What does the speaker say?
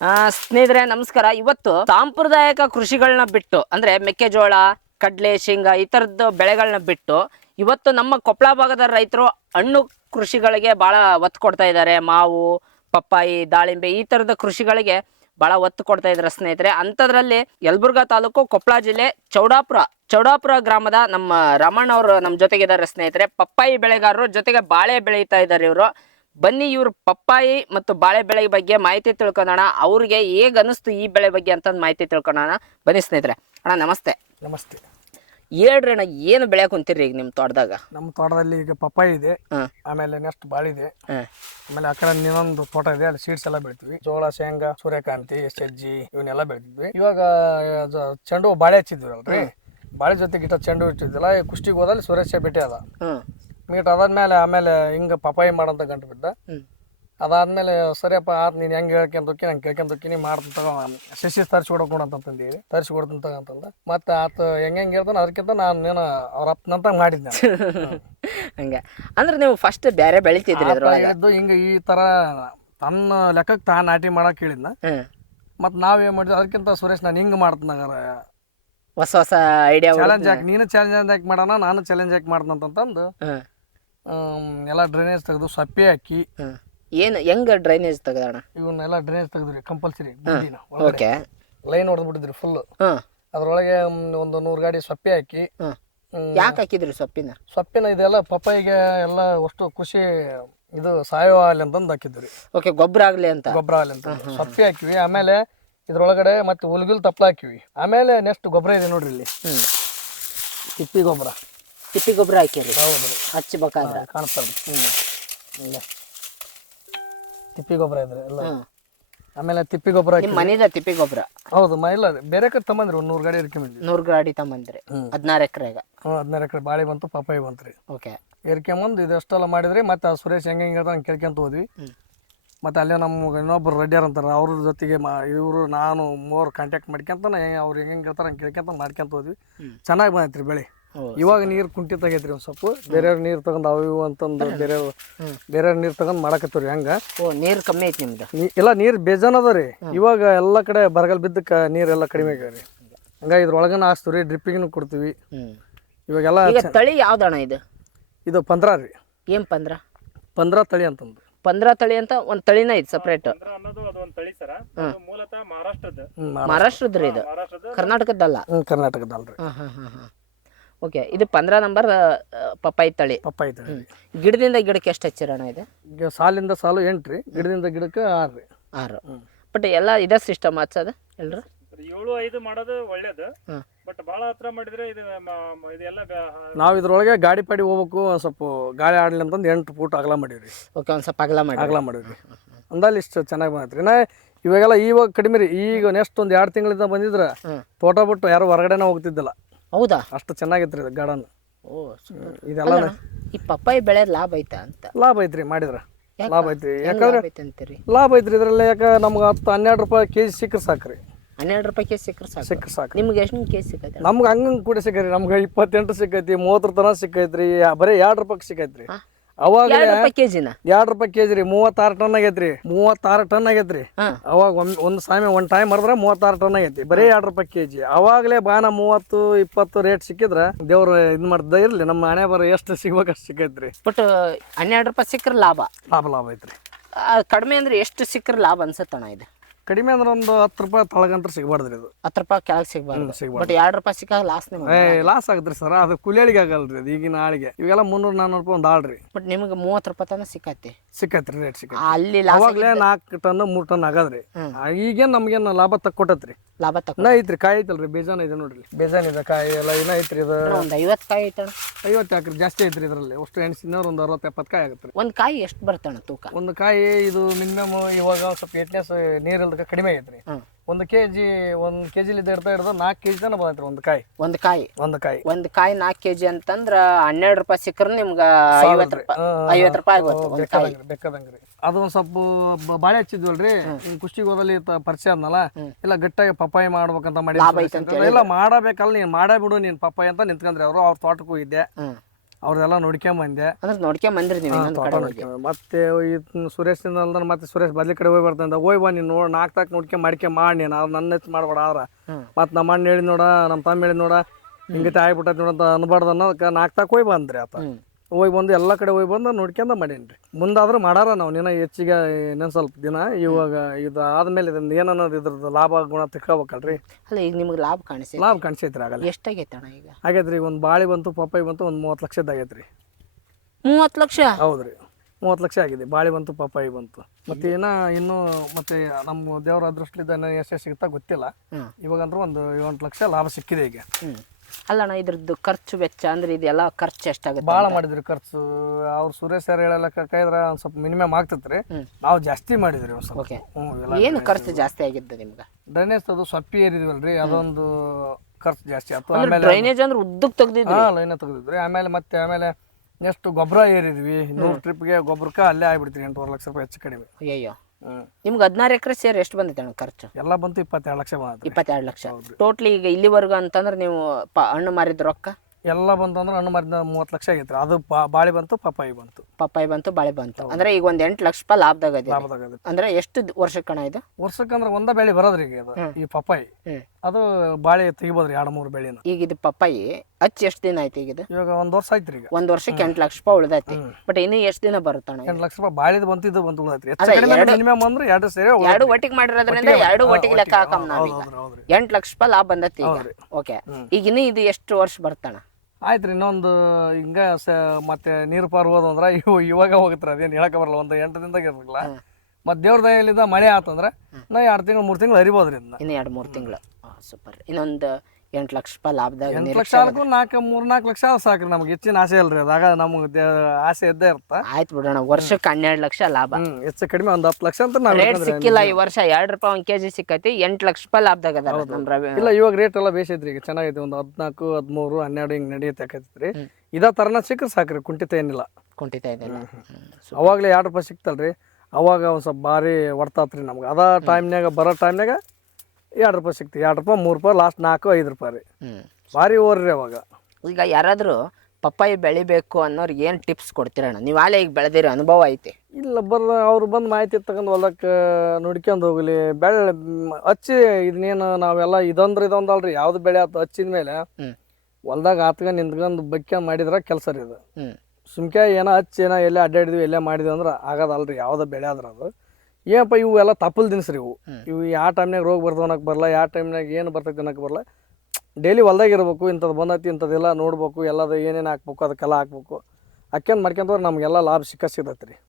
ಸ್ನೇಹಿತರೆ ನಮಸ್ಕಾರ. ಇವತ್ತು ಸಾಂಪ್ರದಾಯಿಕ ಕೃಷಿಗಳನ್ನ ಬಿಟ್ಟು ಅಂದ್ರೆ ಮೆಕ್ಕೆಜೋಳ, ಕಡ್ಲೆ, ಶೇಂಗಾ ಈ ತರದ ಬೆಳೆಗಳನ್ನ ಬಿಟ್ಟು ಇವತ್ತು ನಮ್ಮ ಕೊಪ್ಪಳ ಭಾಗದ ರೈತರು ಹಣ್ಣು ಕೃಷಿಗಳಿಗೆ ಬಹಳ ಒತ್ತು ಕೊಡ್ತಾ ಇದ್ದಾರೆ. ಮಾವು, ಪಪ್ಪಾಯಿ, ದಾಳಿಂಬೆ ಈ ತರದ ಕೃಷಿಗಳಿಗೆ ಬಹಳ ಒತ್ತು ಕೊಡ್ತಾ ಇದ್ದಾರೆ ಸ್ನೇಹಿತರೆ. ಅಂಥದ್ರಲ್ಲಿ ಯಲಬುರ್ಗಾ ತಾಲೂಕು, ಕೊಪ್ಪಳ ಜಿಲ್ಲೆ, ಚೌಡಾಪುರ ಗ್ರಾಮದ ನಮ್ಮ ರಮಣ್ ಅವರು ನಮ್ಮ ಜೊತೆಗಿದ್ದಾರೆ ಸ್ನೇಹಿತರೆ. ಪಪ್ಪಾಯಿ ಬೆಳೆಗಾರರು, ಜೊತೆಗೆ ಬಾಳೆ ಬೆಳೀತಾ ಇದ್ದಾರೆ ಇವರು. ಬನ್ನಿ ಇವ್ರು ಪಪ್ಪಾಯಿ ಮತ್ತು ಬಾಳೆ ಬೆಳೆ ಬಗ್ಗೆ ಮಾಹಿತಿ ತಿಳ್ಕೊಳ್ಳೋಣ. ಅವ್ರಿಗೆ ಹೇಗೆ ಅನಿಸ್ತು ಈ ಬೆಳೆ ಬಗ್ಗೆ ಅಂತ ಮಾಹಿತಿ ತಿಳ್ಕೊಳ್ಳೋಣ. ಬನ್ನಿ ಸ್ನೇಹಿತರೆ. ಅಣ್ಣ ನಮಸ್ತೆ. ನಮಸ್ತೆ. ಹೇಳ್ರಿ ಅಣ್ಣ, ಏನು ಬೆಳೆ ಕುಂತೀರಿ ಈಗ ನಿಮ್ಮ ತೋಟದಾಗ? ನಮ್ಮ ತೋಟದಲ್ಲಿ ಈಗ ಪಪ್ಪಾಯಿ ಇದೆ, ಆಮೇಲೆ ನೆಕ್ಸ್ಟ್ ಬಾಳೆ ಇದೆ, ಆಮೇಲೆ ಆ ಕಡೆ ಇನ್ನೊಂದು ತೋಟ ಇದೆ, ಅಲ್ಲಿ ಸೀಡ್ಸ್ ಎಲ್ಲ ಬೆಳಿತೀವಿ. ಜೋಳ, ಶೇಂಗಾ, ಸೂರ್ಯಕಾಂತಿ, ಸಜ್ಜಿ ಇವನ್ನೆಲ್ಲ ಬೆಳಿತಿದ್ವಿ. ಇವಾಗ ಚೆಂಡು ಬಾಳೆ ಹಚ್ಚಿದ್ವಿ ಅಲ್ರಿ, ಬಾಳೆ ಜೊತೆಗೆ ಇಟ್ಟ ಚೆಂಡು ಇಟ್ಟಿದ್ದಿಲ್ಲ. ಕುಷ್ಟಿಗೆ ಹೋದಲ್ಲಿ ಸುರೇಶ ಭೇಟಿ ಅದ ಮೀಟ್ ಅದಾದ್ಮೇಲೆ ಆಮೇಲೆ ಹಿಂಗ ಪಪ್ಪಾಯಿ ಮಾಡಂತ ಗಂಟು ಬಿದ್ದ. ಅದಾದ್ಮೇಲೆ ಸರಿಯಪ್ಪ ಆತ್ ನೀನ್ ಹೆಂಗ್ ಹೇಳ್ಕೊಂಡ್ ನಂಗೆ ಕೇಳ್ಕೊಂಡ್ ಮಾಡ್ತಂತ ಸಸಿ ತರಿಸಿ ಕೊಡಕ್ ಅಂತಂದಿವಿ. ತರಿಸಿ ಕೊಡ್ತಂತ ಅಂತಂದ ಮತ್ತೆ ಆತ ಹೆಂಗ್ ಹೇಳ್ತಾನ ಅದಕ್ಕಿಂತ ನಾನು ಅವ್ರ ಅಪ್ಪನಂತ ಮಾಡಿದ್ದೆ. ಹಂಗ ಅಂದ್ರೆ ನೀವು ಫಸ್ಟ್ ಬೇರೆ ಬೆಳಿತಿದ್ರಿ ಇದ್ದು ಹಿಂಗ ಈ ತರ ತನ್ನ ಲೆಕ್ಕಕ್ಕೆ ನಾಟಿ ಮಾಡಕ್ ಹೇಳಿದ್ನ. ಮತ್ ನಾವೇನ್ ಮಾಡಿದ್ವಿ ಅದಕ್ಕಿಂತ ಸುರೇಶ್ ನಾನು ಹಿಂಗ್ ಮಾಡ್ತನಾಗಾರ ಹೊಸ ಹೊಸ ಐಡಿಯಾ ಚಾಲೆಂಜ್ ಹಾಕಿ, ನೀನು ಚಾಲೆಂಜ್ ಹಾಕಿ ಮಾಡೋಣ, ನಾನು ಚಾಲೆಂಜ್ ಹಾಕಿ ಮಾಡ್ತಂತಂದು ಎಲ್ಲ ಡ್ರೈನೇಜ್ ತೆಗೆದು ಸಪ್ಪೆ ಹಾಕಿ. ಏನು ಹೆಂಗ ಡ್ರೈನೇಜ್ ತೆಗ್ದಣ್ಣ? ಇವನ್ನೆಲ್ಲ ಡ್ರೈನೇಜ್ ತೆಗೆದ್ರಿ ಕಂಪಲ್ಸರಿ. ಲೈನ್ ಹೊಡೆದ್ ಬಿಟ್ಟಿದ್ರಿ ಫುಲ್. ಅದ್ರೊಳಗೆ ಒಂದು 100 ಗಾಡಿ ಸೊಪ್ಪೆ ಹಾಕಿ. ಯಾಕೆ ಹಾಕಿದ್ರಿ ಸೊಪ್ಪಿನ? ಇದೆಲ್ಲ ಪಪ್ಪಾಯಿಗೆ ಎಲ್ಲ ಅಷ್ಟು ಖುಷಿ ಇದು ಸಾವಯವ ಆಗಲಿ ಅಂತಂದು ಹಾಕಿದ್ರಿ. ಗೊಬ್ಬರ ಆಗ್ಲಿ ಅಂತ ಸೊಪ್ಪೆ ಹಾಕಿವಿ. ಆಮೇಲೆ ಇದ್ರೊಳಗಡೆ ಮತ್ತೆ ಹುಲ್ಗಿಲ್ ತಪ್ಪಲ ಹಾಕಿವಿ. ಆಮೇಲೆ ನೆಕ್ಸ್ಟ್ ಗೊಬ್ಬರ ಇದೆ ನೋಡ್ರಿ ಇಲ್ಲಿ, ತಿಪ್ಪಿ ಗೊಬ್ಬರ ಹಾಕಿರಿ. ಹೌದ್ರಿ, ಹಚ್ಚಬೇಕಾದ್ರೆ ಕಾಣಿಸ್ತದ. ತಿಪ್ಪಿ ಗೊಬ್ಬರ ಇದ್ರಿ ಎಲ್ಲ. ಆಮೇಲೆ ತಿಪ್ಪಿ ಗೊಬ್ಬರ ಮನೆದ ತಿಪ್ಪಿ ಗೊಬ್ಬರ. ಹೌದು, ಇಲ್ಲ ಬೇರೆ ಕಡೆ ತಗೊಂಡ್ರಿ. ಒಂದು 100 ಗಾಡಿ ಎರ್ಕೊಂಬಂದ್ರಿ. 100 ಗಾಡಿ ತಗೊಂಡ್ರಿ. 16 ಎಕರೆಗ 16 ಎಕರೆ ಬಾಳೆ ಬಂತು, ಪಪ್ಪಾಯಿ ಬಂತ್ರಿ. ಓಕೆ, ಎರ್ಕೊಂಬಂದು ಇದೆಷ್ಟೆಲ್ಲ ಮಾಡಿದ್ರಿ. ಮತ್ತೆ ಸುರೇಶ್ ಹೆಂಗೆ ಹೇಳ್ತಾನೆ ಕೇಳ್ಕೊಂತ ಹೋದ್ವಿ. ಮತ್ತೆ ಅಲ್ಲೇ ನಮ್ಗೆ ಇನ್ನೊಬ್ರು ರೆಡ್ಡಿಯರ್ ಅಂತಾರೆ, ಅವ್ರ ಜೊತೆಗೆ ಇವರು ನಾನು ಮೋರ್ ಕಾಂಟ್ಯಾಕ್ಟ್ ಮಾಡ್ಕೊಂತ ಅವ್ರು ಹೆಂಗೆ ಹೇಳ್ತಾರೆ ಹಂಗೆ ಕೇಳ್ಕೊಂತ ಮಾಡ್ಕೊಂತ ಹೋದ್ವಿ. ಚೆನ್ನಾಗಿ ಬಂದೈತ್ರಿ ಬೆಳೆ. ಇವಾಗ ನೀರು ಕುಂಠಿತ ಆಗೈತ್ರಿ ಒಂದ್ ಸ್ವಲ್ಪ. ಬೇರೆಯವ್ರ ನೀರು ತಗೊಂಡ್ ಅವು ಇವು ಅಂತಂದು ಬೇರೆ ನೀರು ತಗೊಂಡ್ ಮಾಡಕತ್ತವ್ರಿ. ಹಂಗ ನೀರು ಕಮ್ಮಿ ಐತಿ ನಿಮ್ದು? ಇಲ್ಲ, ನೀರು ಬೇಜಾನ್ ಅದ ರೀ. ಇವಾಗ ಎಲ್ಲ ಕಡೆ ಬರಗಾಲ ಬಿದ್ದಕ್ಕ ನೀರೆಲ್ಲ ಕಡಿಮೆ ಆಗ್ಯಾವ್ರಿ. ಹಂಗ ಇದ್ರೊಳಗನ ಹಾಸ್ತೀವಿ, ಡ್ರಿಪ್ಪಿಗೂ ಕೊಡ್ತೀವಿ. ಇವಾಗೆಲ್ಲ ತಳಿ ಯಾವ್ದಣ್ಣ ಇದು? ಇದು 15 ರೀ. ಏನ್ 15 ತಳಿ ಅಂತಂದು. 15 ತಳಿ ಅಂತ ಒಂದ್ ತಳಿನ ಐತಿ ಸಪ್ರೇಟ್? ಮಹಾರಾಷ್ಟ್ರದ್ರಿ ಇದು? ಕರ್ನಾಟಕದಲ್ಲ? ಕರ್ನಾಟಕದಲ್ರಿ. ಓಕೆ, ಇದು 15 ನಂಬರ್ ಪಪ್ಪಾಯಿ ತಳಿ. ಗಿಡದಿಂದ ಗಿಡಕ್ಕೆ ಎಷ್ಟು ಹಚ್ಚಿರಣ ಇದು? ಸಾಲಿಂದ ಸಾಲು 8 ರೀ, ಗಿಡದಿಂದ ಗಿಡಕ್ಕೆ 6. ಬಟ್ ಎಲ್ಲ ಇದೇ ಸಿಸ್ಟಮ್ ಹಚ್ಚದ ಎಲ್ರು? 7-5 ಮಾಡೋದು ಒಳ್ಳೇದು. ಬಟ್ ಬಹಳ ಹತ್ರ ಮಾಡಿದ್ರೆ ಇದೆಲ್ಲ ನಾವು ಇದ್ರೊಳಗೆ ಗಾಡಿ ಪಾಡಿ ಹೋಗ್ಬೇಕು, ಸ್ವಲ್ಪ ಗಾಳಿ ಆಡ್ಲಿ ಅಂತಂದು 8 ಫೂಟ್ ಅಗಲ ಮಾಡೀವ್ರಿ. ಓಕೆ, ಒಂದ್ ಸ್ವಲ್ಪ ಅಗಲ ಮಾಡಿವ್ರಿ. ಅಂದಲ್ಲಿ ಇಷ್ಟು ಚೆನ್ನಾಗಿ ಬಂದೈತ್ರಿ. ಇವಾಗೆಲ್ಲ ಇವಾಗ ಕಡಿಮೆ ರೀ. ಈಗ ನೆಕ್ಸ್ಟ್ ಒಂದು 2 ತಿಂಗಳಿಂದ ಬಂದಿದ್ರ ತೋಟ ಬಿಟ್ಟು ಯಾರು ಹೊರಗಡೆನ ಹೋಗ್ತಿದ್ದಿಲ್ಲ. ಹೌದಾ? ಅಷ್ಟು ಚೆನ್ನಾಗಿತ್ರಿ ಇದು ಗಾರ್ಡನ್. ಇದೆಲ್ಲ ಈ ಪಪ್ಪಾಯಿ ಬೆಳೆ ಲಾಭ ಐತಾ ಅಂತ? ಲಾಭ ಐತ್ರಿ, ಮಾಡಿದ್ರ ಲಾಭ ಐತ್ರಿ. ಯಾಕಂದ್ರೆ ಲಾಭ ಐತ್ರಿ ಇದ್ರಲ್ಲಿ. ಯಾಕೆ ನಮ್ಗೆ 10-12 ರೂಪಾಯಿ ಕೆಜಿ ಸಿಕ್ಕರೆ ಸಾಕ್ರಿ. 12 ರೂಪಾಯಿ ಕೆಜಿ ಸಿಕ್ಕರೆ ಸಾಕು. ನಿಮ್ಗೆ ಎಷ್ಟು ಕೆಜಿ ಸಿಕ್ಕೈತಿ? ನಮ್ಗೆ ಹಂಗಂಗೆ ಕೂಡ ಸಿಕ್ಕೈತಿ. ನಮ್ಗೆ 28 ಸಿಕ್ಕೈತಿ, 30 ತನಕ ಸಿಕ್ಕೈತ್ರಿ. ಬರೀ 2 ರೂಪಾಯಿ ಸಿಕ್ಕೈತ್ರಿ. ಅವಾಗ 2 ರೂಪಾಯಿ ಕೆಜಿನ? 2 ರೂಪಾಯಿ ಕೆಜಿ ರೀ. 36 ಟನ್ ಆಗೈತ್ರಿ. 36 ಟನ್ ಆಗೈತ್ರಿ. ಅವಾಗ ಒಂದು ಸಾಮಿ ಒಂದ್ ಟೈಮ್ ಮಾಡಿದ್ರೆ 36 ಟನ್ ಆಗೈತಿ. ಬರೀ 2 ರೂಪಾಯಿ ಕೆಜಿ. ಅವಾಗಲೇ ಬಾನ 30-20 ರೇಟ್ ಸಿಕ್ಕಿದ್ರ ದೇವ್ರ ಇದ್ ಮಾಡ್ದ ಇರ್ಲಿ. ನಮ್ಮ ಹಣೆ ಬರ ಎಷ್ಟು ಸಿಗ್ಬೇಕಷ್ಟು ಸಿಕ್ಕೈತ್ರಿ. ಬಟ್ 12 ರೂಪಾಯಿ ಸಿಕ್ಕರೆ ಲಾಭ ಐತ್ರಿ. ಕಡಿಮೆ ಅಂದ್ರೆ ಎಷ್ಟು ಸಿಕ್ಕರೆ ಲಾಭ ಅನ್ಸತ್ತಣ್ಣ ಇದು? ಕಡಿಮೆ ಅಂದ್ರೆ ಒಂದು 10 ರೂಪಾಯಿ ತಳಗಂತ್ರ ಸಿಗಬಾರ್ದ್ರಿ. ಇದು 10 ರೂಪಾಯಿ ಕೆಳಗೆ ಸಿಗಬಾರ್ದು. ಬಟ್ 2 ರೂಪಾಯಿ ಸಿಕ್ಕಾಗ ಲಾಸ್ ಆಗತ್ರಿ ಸರ್. ಅದು ಕೂಲಿಗಳಿಗೆ ಆಗಲ್ರಿ. ಅದು ಈಗಿನ ಆಳಿಗೆ ಇವೆಲ್ಲ 300-400 ರೂಪಾಯಿ ಒಂದು ಆಳ್ರಿ. ಬಟ್ ನಿಮ್ಗೆ 30 ರೂಪಾಯಿ ತನಕ ಸಿಕ್ಕತ್ರಿ ರೇಟ್ ಸಿಕ್ಕ. ಅಲ್ಲಿ ಅವಾಗಲೇ 4 ಟನ್ 3 ಟನ್ ಆಗದ್ರಿ. ಈಗೇನು ನಮ್ಗೇನು ಲಾಭ ಕೊಟ್ಟತ್ರಿ. ಲಾಭ ಐತ್ರಿ. ಕಾಯಿ ಐತಲ್ರಿ, ಬೇಜಾನ್ ಇದೆ ನೋಡ್ರಿ. ಬೇಜಾನ್ ಇದೆ ಕಾಯಿ ಎಲ್ಲ. ಏನ ಐತ್ರಿ ಇದು? ಒಂದು 50 ಕಾಯಿ ಐತಣ್ಣ. 50 ಹಾಕ್ರಿ, ಜಾಸ್ತಿ ಐತ್ರಿ ಇದ್ರಲ್ಲಿ. ಅಷ್ಟು ಎಣ್ಸಿನವ್ರು ಒಂದು 60-70 ಕಾಯಿ ಆಗತ್ರಿ. ಒಂದು ಕಾಯಿ ಎಷ್ಟು ಬರ್ತಣ್ಣ ತೂಕ? ಒಂದು ಕಾಯಿ ಇದು ಮಿನಿಮಮ್ ಇವಾಗ ಸ್ವಲ್ಪ ಎಟ್ನೆಸ್ ನೀರಿಲ್ದ ಕಡಿಮೆ ಐತ್ರಿ. 1 ಕೆಜಿಲಿ ಹಿಡ್ದು 4 ಕೆಜಿ ತನಕ ಬಂದೈತ್ರಿ ಒಂದು ಕಾಯಿ. ಒಂದು ಕಾಯಿ 4 ಕೆಜಿ ಅಂತಂದ್ರ 12 ರೂಪಾಯಿ ಸಿಕ್ಕರು ನಿಮ್ಗೆ 50 ರೂಪಾಯಿ ಬೇಕಾದಂಗ್ರಿ. ಅದು ಒಂದ್ ಸ್ವಲ್ಪ ಬಾಳೆ ಹಚ್ಚಿದ್ವಲ್ರಿ, ಕುಷ್ಟಿಗೆ ಹೋದಲ್ಲಿ ಪರಿಚಯ ಆದ್ನಲ್ಲ, ಇಲ್ಲ ಗಟ್ಟಾಗಿ ಪಪ್ಪಾಯಿ ಮಾಡ್ಬೇಕಂತ ಮಾಡಿ. ಇಲ್ಲ ಮಾಡಬೇಕಲ್ಲ, ನೀನ್ ಮಾಡೇ ಬಿಡು ನೀನ್ ಪಪ್ಪಾಯಿ ಅಂತ ನಿಂತ್ಕೊಂಡ್ರಿ ಅವ್ರು. ಅವ್ರ ತೋಟಕ್ಕೂ ಇದ್ದೆ. ಅವ್ರದೆಲ್ಲ ನೋಡ್ಕೊಂಬಂದೆ. ಅಂದ್ರೆ ನೋಡ್ಕೊಂಡ್ ಬಂದ್ರಿ ನೀವು ಇನ್ನೊಂದು ತೋಟ ಕಡೆ ಹೋಗಿ. ನೋಡ್ಕೊಂಬ ಮತ್ತೆ ಸುರೇಶಿಂದ ಅಲ್ದ ಮತ್ತೆ ಸುರೇಶ್ ಬದ್ಲಿ ಕಡೆ ಹೋಗಿ ಬರ್ತಂದ ಹೋಗಿ ಬಾ ನೀನು ನೋಡಿ 4 ತಾಕ ಮಾಡ್ಕೆ ಮಾಡಿ ನೀನು ಅವ್ರು ನನ್ನ ಹೆಚ್ಚು ಮಾಡ್ಬೇಡ ಆದ್ರೆ ಮತ್ತೆ ನಮ್ಮ ಅಣ್ಣ ಹೇಳಿ ನೋಡ ನಮ್ಮ ತಮ್ಮ ಹೇಳಿ ನೋಡ ಹಿಂಗತೆ ಆಗ್ಬಿಟ್ಟೈತಿ ನೋಡ ಅಂತ ಅನ್ಬಾರ್ದು ಅನ್ನೋದಕ್ಕೆ 4 ತಾಕ ಹೋಗಿ ಬಂದ್ರಿ ಆತ. ಹೋಗಿ ಬಂದು ಎಲ್ಲ ಕಡೆ ಹೋಗಿ ಬಂದು ನೋಡ್ಕೊಂಡ ಮಾಡೀನಿ ರೀ. ಮುಂದಾದ್ರೂ ಮಾಡಾರ ನಾವು ನೀನು ಹೆಚ್ಚಿಗೆ ಇನ್ನೊಂದು ಸ್ವಲ್ಪ ದಿನ. ಇವಾಗ ಇದು ಆದ್ಮೇಲೆ ಇದನ್ನ ಏನನ್ನೋದು ಇದ್ರದ್ದು ಲಾಭ ಗುಣ ತಿಳ್ಕೊಬೇಕಲ್ರಿ. ಅಲ್ಲ ಈಗ ನಿಮ್ಗೆ ಲಾಭ ಕಾಣಿಸ್ತೈತಿ. ಲಾಭ ಕಾಣಿಸೈತ್ರಿ ಆಗಲ್ಲ. ಎಷ್ಟಾಗೈತೆ ಅಣ್ಣ ಈಗ? ಆಗೈತ್ರಿ ಒಂದು ಬಾಳೆ ಬಂತು ಪಪ್ಪಾಯಿ ಬಂತು ಒಂದು 30 ಲಕ್ಷದ ಆಗೈತ್ರಿ. 30 ಲಕ್ಷ? ಹೌದ್ರಿ 30 ಲಕ್ಷ ಆಗಿದೆ. ಬಾಳೆ ಬಂತು ಪಪ್ಪಾಯಿ ಬಂತು. ಮತ್ತೆ ಇನ್ನೂ ಮತ್ತೆ ನಮ್ಮ ದೇವ್ರ ಅದೃಷ್ಟಲಿದ್ದ ಎಷ್ಟು ಸಿಗುತ್ತಾ ಗೊತ್ತಿಲ್ಲ. ಇವಾಗಂದ್ರೂ ಒಂದು 8 ಲಕ್ಷ ಲಾಭ ಸಿಕ್ಕಿದೆ ಈಗ. ಅಲ್ಲ ಅಣ್ಣ ಇದ್ರದ್ದು ಖರ್ಚು ವೆಚ್ಚ ಅಂದ್ರೆ ಇದೆಲ್ಲ ಖರ್ಚು ಎಷ್ಟಾಗುತ್ತೆ? ಭಾಳ ಮಾಡಿದ್ರಿ ಖರ್ಚು. ಅವ್ರು ಸುರೇಶ್ ಸರ್ ಹೇಳಲ್ಲ ಕೈದ್ರೆ ಒಂದು ಸ್ವಲ್ಪ ಮಿನಿಮಮ್ ಆಗ್ತೈತ್ರಿ. ನಾವು ಜಾಸ್ತಿ ಮಾಡಿದ್ರಿ ಒಂದು ಸ್ವಲ್ಪ. ಏನು ಖರ್ಚು ಜಾಸ್ತಿ ಆಗಿದ್ದು ನಿಮ್ಗೆ? ಡ್ರೈನೇಜ್ ಅದು ಸೊಪ್ಪಿ ಏರಿದ್ವಲ್ರಿ ಅದೊಂದು ಖರ್ಚು ಜಾಸ್ತಿ ಆಯ್ತು. ಆಮೇಲೆ ಡ್ರೈನೇಜ್ ಅಂದ್ರೆ ಉದ್ದಕ್ಕೆ ತೆಗ್ದಿದ್ರಿ? ಲೈನ ತೆಗೆದಿದ್ರಿ. ಆಮೇಲೆ ನೆಕ್ಸ್ಟ್ ಗೊಬ್ಬರ ಏರಿದ್ವಿ. 100 ಟ್ರಿಪ್ಗೆ ಗೊಬ್ಬರಕ್ಕೆ ಅಲ್ಲೇ ಆಗ್ಬಿಡ್ತೀವಿ 8 ಲಕ್ಷ ರೂಪಾಯಿ ಹೆಚ್ಚು ಕಡಿಮೆ. ಅಯ್ಯೋ, ನಿಮ್ಗೆ 16 ಎಕರೆ ಸೇರಿ ಎಷ್ಟು ಬಂದೈತೆ ಅಣ್ಣ ಖರ್ಚು? ಎಲ್ಲ ಬಂತು 22 ಲಕ್ಷ ಬಂದ್ರಿ. 22 ಲಕ್ಷ ಟೋಟ್ಲಿ. ಈಗ ಇಲ್ಲಿವರೆಗೂ ಅಂತಂದ್ರೆ ನೀವು ಹಣ್ಣು ಮಾರಿದ ರೊಕ್ಕ ಎಲ್ಲ ಬಂತು ಅಂದ್ರೆ ಹಣ್ಣು ಮಾರಿದ 30 ಲಕ್ಷ ಆಗೈತ್ರಿ. ಅದು ಬಾಳೆ ಬಂತು ಪಪ್ಪಾಯಿ ಬಂತು. ಪಪ್ಪಾಯಿ ಬಂತು ಬಾಳೆ ಬಂತು ಅಂದ್ರೆ ಈಗ ಒಂದು 8 ಲಕ್ಷ ರೂಪಾಯಿ ಲಾಭದಾಗದೆ. ಅಂದ್ರೆ ಎಷ್ಟು ವರ್ಷಕ್ಕೆ ಅಣ್ಣ ಇದು? ವರ್ಷಕ್ಕಂದ್ರೆ ಒಂದ ಬೆಳೆ ಬರೋದ್ರಿ ಈಗ ಅದು. ಈ ಪಪ್ಪಾಯಿ ಅದು ಬಾಳೆ ತೆಗಿಬೋದ್ರಿ 2-3 ಬೆಳೆನ. ಈಗ ಇದು ಪಪ್ಪಾಯಿ ಹಚ್ಚಿ ಎಷ್ಟು ದಿನ ಆಯ್ತು ಈಗ? ಇವಾಗ 1 ವರ್ಷ ಆಯ್ತ್ರಿ. ಈಗ 1 ವರ್ಷಕ್ಕೆ 8 ಲಕ್ಷ ರೂಪಾಯಿ ಉಳ್ದೈತಿ. ಬಟ್ ಇನ್ನು ಎಷ್ಟು ದಿನ ಬರುತ್ತಣ್ಣ? 8 ಲಕ್ಷ ರೂಪಾಯಿ ಬಾಳೆದು ಬಂತು ಇದು ಬಂತು ಉಳ್ದೈತ್ರಿ. ಮಿನಿಮಮ್ ಅಂದ್ರೆ 2 ಸೇರಿ ಎರಡು ಒಟ್ಟಿಗೆ ಮಾಡಿರೋದ್ರಿಂದ 2 ಒಟ್ಟಿಗೆ ಲೆಕ್ಕ ಹಾಕಮ್ ನಾವೀಗ. 8 ಲಕ್ಷ ರೂಪಾಯಿ ಲಾಭ ಬಂದೈತಿ ಈಗ. ಓಕೆ, ಈಗ ಇನ್ನು ಇದು ಎಷ್ಟು ವರ್ಷ ಬರ್ತಣ್ಣ? ಆಯ್ತ್ರಿ ಇನ್ನೊಂದು ಹಿಂಗ ಮತ್ತೆ ನೀರು ಪಾರು ಹೋದ ಅಂದ್ರೆ ಇವಾಗ ಹೋಗತ್ರಿ. ಅದೇನು ಹೇಳಕ ಬರಲ್ಲ. ಒಂದು 8 ದಿನದಾಗ ಇರಲ್ಲ. ಮತ್ತೆ ದೇವ್ರ ದಯಲ್ಲಿದ್ದ ಮಳೆ ಆತಂದ್ರೆ ನಾ 2 ತಿಂಗಳು 3 ತಿಂಗಳು ಹರಿಬೋದ್ರಿ ಇದನ್ನ. ಇನ್ನು 2-3 ತಿಂಗಳು. ಸೂಪರ್. ಇನ್ನೊಂದು 8 ಲಕ್ಷ ರೂಪಾಯಿ ಲಾಭದಾಗ 8 ಲಕ್ಷ ಆದ್ರೂ 3-4 ಲಕ್ಷ ಸಾಕ್ರಿ. ನಮ್ಗೆ ಹೆಚ್ಚಿನ ಆಸೆ ಅಲ್ರಿ. ಅದಾಗ ನಮ್ಗೆ ಆಸೆ ಇದ್ದೇ ಇರ್ತ. ಆಯ್ತು ಬಿಡೋಣ. ವರ್ಷಕ್ಕೆ 12 ಲಕ್ಷ ಲಾಭ. ಹೆಚ್ಚು ಕಡಿಮೆ ಒಂದು 10 ಲಕ್ಷ ಅಂತ ನಾವು ರೇಟ್ ಸಿಕ್ಕಿಲ್ಲ ಈ ವರ್ಷ. 2 ರೂಪಾಯಿ 1 ಕೆಜಿ ಸಿಕ್ಕೈತಿ. 8 ಲಕ್ಷ ರೂಪಾಯಿ ಲಾಭದಾಗ ಅದ ನಮ್ಮ ರವಿ. ಇಲ್ಲ ಇವಾಗ ರೇಟ್ ಎಲ್ಲ ಬೇಸೈತ್ರಿ. ಈಗ ಚೆನ್ನಾಗೈತಿ. ಒಂದು 14, 13, 12 ಹಿಂಗೆ ನಡೆಯುತ್ತೆ ಆಕೈತ್ರಿ. ಇದೇ ಥರನ ಸಿಕ್ಕರೆ ಸಾಕ್ರಿ. ಕುಂಠಿತ ಏನಿಲ್ಲ. ಕುಂಠಿತ ಇದೆ. ಅವಾಗಲೇ 2 ರೂಪಾಯಿ ಸಿಕ್ತಲ್ರಿ. ಅವಾಗ ಒಂದು ಸ್ವಲ್ಪ ಭಾರಿ ಹೊಡ್ತಾತ್ರಿ ನಮ್ಗೆ. ಅದ ಟೈಮ್ನಾಗ ಬರೋ ಟೈಮ್ನಾಗ 2 ರೂಪಾಯಿ ಸಿಕ್ತಿ. 2 ರೂಪಾಯಿ 3 ರೂಪಾಯಿ ಲಾಸ್ಟ್ 4-5 ರೂಪಾಯಿ ರೀ. ಭಾರಿ ಓರ್ರಿ ಅವಾಗ. ಈಗ ಯಾರಾದರೂ ಪಪ್ಪಾಯಿ ಬೆಳಿಬೇಕು ಅನ್ನೋರ್ಗೆ ಏನು ಟಿಪ್ಸ್ ಕೊಡ್ತೀರಣ್ಣ? ನೀವು ಆಲೇ ಈಗ ಬೆಳೆದಿರೋ ಅನುಭವ ಐತಿ? ಇಲ್ಲ ಅವ್ರು ಬಂದು ಮಾಹಿತಿ ತಗೊಂಡು ಹೊಲಕ್ಕೆ ನೋಡ್ಕೊಂಡು ಹೋಗ್ಲಿ. ಹಚ್ಚಿ ಇದನ್ನೇನು ನಾವೆಲ್ಲ ಇದೊಂದಲ್ರಿ. ಯಾವ್ದು ಬೆಳೆ ಆಯ್ತು ಹಚ್ಚಿದ ಮೇಲೆ ಹೊಲ್ದಾಗ ಆತ್ಕೊಂಡು ನಿಂತ್ಕೊಂಡು ಬೈಕ್ಯಂಡು ಮಾಡಿದ್ರೆ ಕೆಲಸ ರೀ ಇದು. ಸುಮ್ಕೆ ಏನೋ ಹಚ್ಚಿ ಏನೋ ಎಲ್ಲೇ ಅಡ್ಡಾಡಿದ್ವಿ ಎಲ್ಲೇ ಮಾಡಿದ್ವಿ ಅಂದ್ರೆ ಆಗೋದಲ್ರಿ. ಯಾವುದೋ ಬೆಳೆ ಆದ್ರೆ ಅದು ಏನಪ್ಪ ಇವು ಎಲ್ಲ ತಪ್ಪಲ್ ದಿನಸ್ರಿ. ಇವು ಯಾವ ಟೈಮ್ನಾಗ ರೋಗ ಬರ್ತವೆ ಅನ್ನೋಕೆ ಬರಲ್ಲ. ಯಾವ ಟೈಮ್ನಾಗ ಏನು ಬರ್ತೈತೆ ಅನ್ನೋಕೆ ಬರಲ್ಲ. ಡೈಲಿ ಹೊಲ್ದಾಗ ಇರ್ಬೇಕು. ಇಂಥದ್ದು ಬಂದೈತಿ ಇಂಥದ್ದೆಲ್ಲ ನೋಡ್ಬೇಕು. ಎಲ್ಲದು ಏನೇನು ಹಾಕ್ಬೇಕು ಅದಕ್ಕೆಲ್ಲ ಹಾಕ್ಬೇಕು. ಹಾಕ್ಯಂದು ಮಾಡ್ಕೊಂಡ್ರೆ ನಮಗೆಲ್ಲ ಲಾಭ ಸಿಕ್ಕೈತೆ ರೀ.